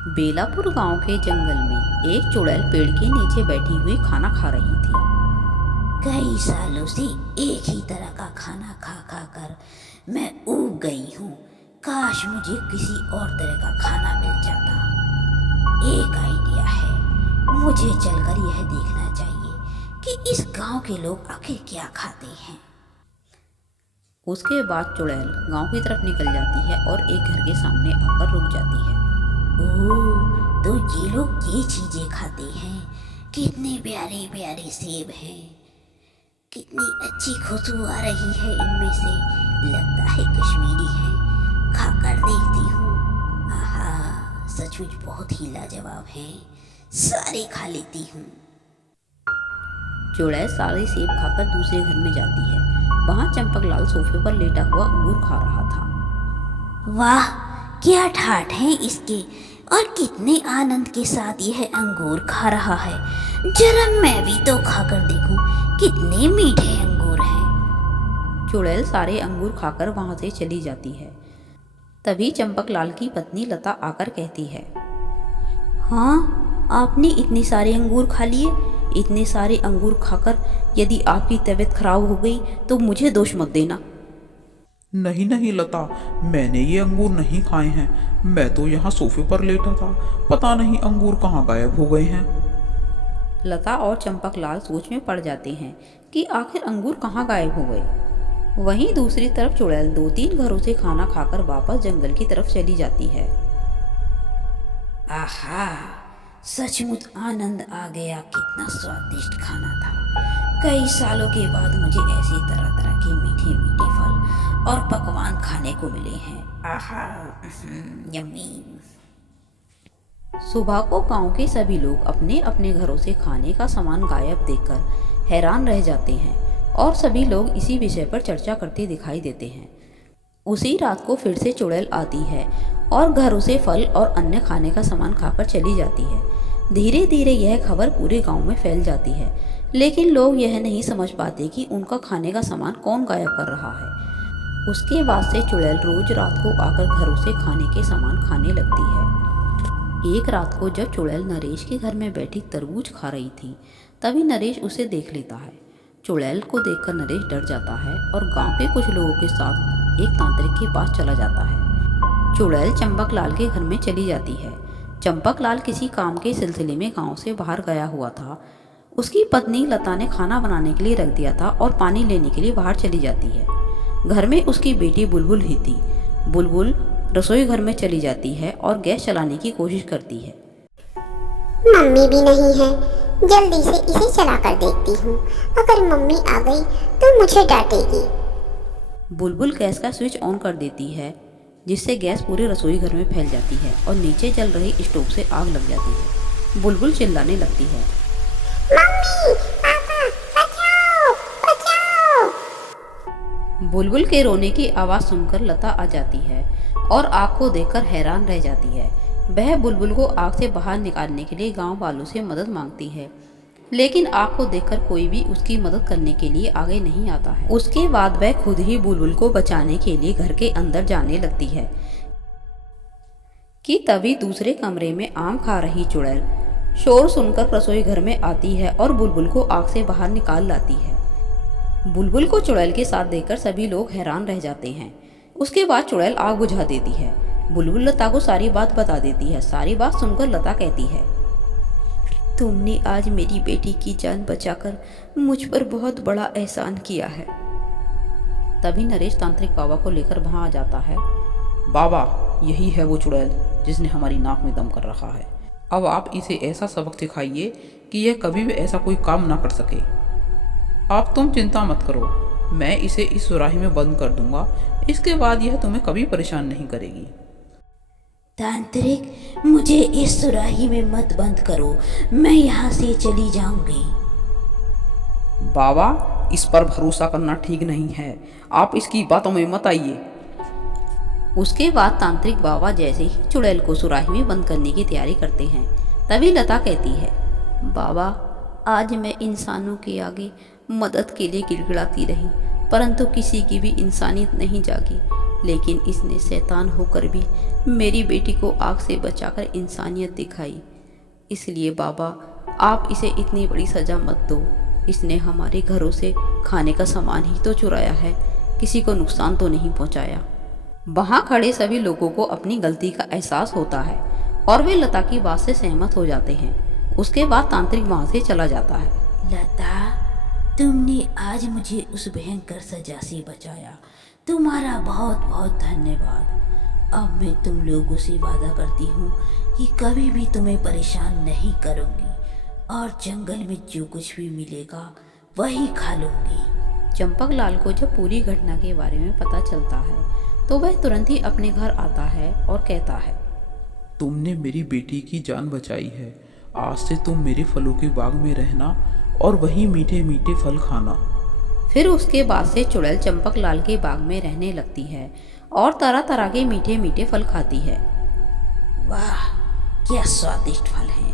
बेलापुर गांव के जंगल में एक चुड़ैल पेड़ के नीचे बैठी हुई खाना खा रही थी। कई सालों से एक ही तरह का खाना खा खा कर मैं ऊब गई हूँ। काश मुझे किसी और तरह का खाना मिल जाता। एक आइडिया है, मुझे चलकर यह देखना चाहिए कि इस गांव के लोग आखिर क्या खाते हैं। उसके बाद चुड़ैल गांव की तरफ निकल जाती है और एक घर के सामने आकर रुक जाती है। ओह, तो ये लोग ये चीजें खाते हैं। कितने प्यारे प्यारे सेब हैं। कितनी अच्छी खुशबू आ रही है इनमें से। लगता है कश्मीरी है। खाकर देखती हूँ। आहा, सचमुच बहुत ही लाजवाब है। सारे खा लेती हूँ। चुड़ैल सारे सेब खाकर दूसरे घर में जाती है। वहाँ चंपकलाल सोफे पर लेटा हुआ अंगूर खा रहा था। वाह, क्या ठाठ है इसके, और कितने आनंद के साथ यह अंगूर खा रहा है। जरा मैं भी तो खाकर देखूं, कितने मीठे अंगूर हैं। चुड़ैल सारे अंगूर खाकर वहाँ से चली जाती है। तभी चंपकलाल की पत्नी लता आकर कहती है, हाँ, आपने इतने सारे अंगूर खा लिए। इतने सारे अंगूर खाकर यदि आपकी तबीयत खराब हो गई तो मुझे दोष मत देना। नहीं नहीं लता, मैंने ये अंगूर नहीं खाए हैं। मैं तो यहाँ सोफे पर लेटा था, पता नहीं अंगूर कहाँ गायब हो गए हैं। लता और चंपकलाल सोच में पड़ जाते हैं कि आखिर अंगूर कहाँ गायब हो गए। वहीं दूसरी तरफ चुड़ैल 2-3 घरों से खाना खाकर वापस जंगल की तरफ चली जाती है। आहा, सचमुच आनंद आ गया। कितना स्वादिष्ट खाना था। कई सालों के बाद मुझे ऐसे तरह तरह के मीठे मीठे फल और पकवान खाने को मिले हैं। आहा, यम्मी। सुबह को गांव के सभी लोग अपने अपने घरों से खाने का सामान गायब देखकर हैरान रह जाते हैं और सभी लोग इसी विषय पर चर्चा करते दिखाई देते हैं। उसी रात को फिर से चुड़ैल आती है और घरों से फल और अन्य खाने का सामान खाकर चली जाती है। धीरे धीरे यह खबर पूरे गांव में फैल जाती है, लेकिन लोग यह नहीं समझ पाते कि उनका खाने का सामान कौन गायब कर रहा है। उसके बाद से चुड़ैल रोज रात को आकर घरों से खाने के सामान खाने लगती है। एक रात को जब चुड़ैल नरेश के घर में बैठी तरबूज खा रही थी, तभी नरेश उसे देख लेता है। चुड़ैल को देखकर नरेश डर जाता है और गांव के कुछ लोगों के साथ एक तांत्रिक के पास चला जाता है। चुड़ैल चंपकलाल के घर में चली जाती है। चंपकलाल किसी काम के सिलसिले में गांव से बाहर गया हुआ था। उसकी पत्नी लता ने खाना बनाने के लिए रख दिया था और पानी लेने के लिए बाहर चली जाती है। घर में उसकी बेटी बुलबुल ही थी। बुलबुल रसोई घर में चली जाती है और गैस चलाने की कोशिश करती है। मम्मी भी नहीं है, जल्दी से इसे चलाकर देखती हूँ। अगर मम्मी आ गई तो मुझे डांटेगी। बुलबुल गैस का स्विच ऑन कर देती है, जिससे गैस पूरे रसोई घर में फैल जाती है और नीचे चल रही स्टोव से आग लग जाती है। बुलबुल चिल्लाने लगती है, मम्मी, पापा, बचाओ, बचाओ। बुलबुल के रोने की आवाज़ सुनकर लता आ जाती है और आग को देखकर हैरान रह जाती है। वह बुलबुल को आग से बाहर निकालने के लिए गांव वालों से मदद मांगती है, लेकिन आग को देखकर कोई भी उसकी मदद करने के लिए आगे नहीं आता है। उसके बाद वह खुद ही बुलबुल को बचाने के लिए घर के अंदर जाने लगती है कि तभी दूसरे कमरे में आम खा रही चुड़ैल शोर सुनकर रसोई घर में आती है और बुलबुल को आग से बाहर निकाल लाती है। बुलबुल को चुड़ैल के साथ देखकर सभी लोग हैरान रह जाते हैं। उसके बाद चुड़ैल आग बुझा देती है। बुलबुल लता को सारी बात बता देती है। सारी बात सुनकर लता कहती है, तुमने आज मेरी बेटी की जान बचाकर मुझ पर बहुत बड़ा एहसान किया है। तभी नरेश तांत्रिक बाबा को लेकर वहां आ जाता है। बाबा, यही है वो चुड़ैल जिसने हमारी नाक में दम कर रखा है। अब आप इसे ऐसा सबक सिखाइए कि यह कभी भी ऐसा कोई काम ना कर सके। आप तुम चिंता मत करो, मैं इसे इस सुराही में बंद कर दूंगा। इसके बाद यह तुम्हें कभी परेशान नहीं करेगी। तांत्रिक, मुझे इस सुराही में मत बंद करो, मैं यहाँ से चली जाऊंगी। बाबा, इस पर भरोसा करना ठीक नहीं है। आप इसकी बातों में मत आइए। उसके बाद तांत्रिक बाबा जैसे ही चुड़ैल को सुराही में बंद करने की तैयारी करते हैं, तभी लता कहती है, बाबा, आज मैं इंसानों के आगे मदद के लिए गिड़गिड़ाती रही, परंतु किसी की भी इंसानियत नहीं जागी। लेकिन इसने शैतान होकर भी मेरी बेटी को आग से बचाकर इंसानियत दिखाई। इसलिए बाबा, आप इसे इतनी बड़ी सज़ा मत दो। इसने हमारे घरों से खाने का सामान ही तो चुराया है, किसी को नुकसान तो नहीं पहुंचाया। वहाँ खड़े सभी लोगों को अपनी गलती का एहसास होता है और वे लता की बात से सहमत हो जाते हैं। उसके बाद तांत्रिक वहाँ से चला जाता है। लता, तुमने आज मुझे उस भयंकर सजा से बचाया। तुम्हारा बहुत बहुत धन्यवाद। अब मैं तुम लोगों से वादा करती हूँ कि कभी भी तुम्हें परेशान नहीं करूँगी और जंगल में जो कुछ भी मिलेगा वही खा लूँगी। चंपकलाल को जब पूरी घटना के बारे में पता चलता है तो वह तुरंत ही अपने घर आता है और कहता है, तुमने मेरी बेटी की जान बचाई है। आज से तुम मेरे फलों के बाग में रहना और वही मीठे मीठे फल खाना। फिर उसके बाद से चुड़ैल चंपकलाल के बाग में रहने लगती है और तरह तरह के मीठे मीठे फल खाती है। वाह, क्या स्वादिष्ट फल हैं।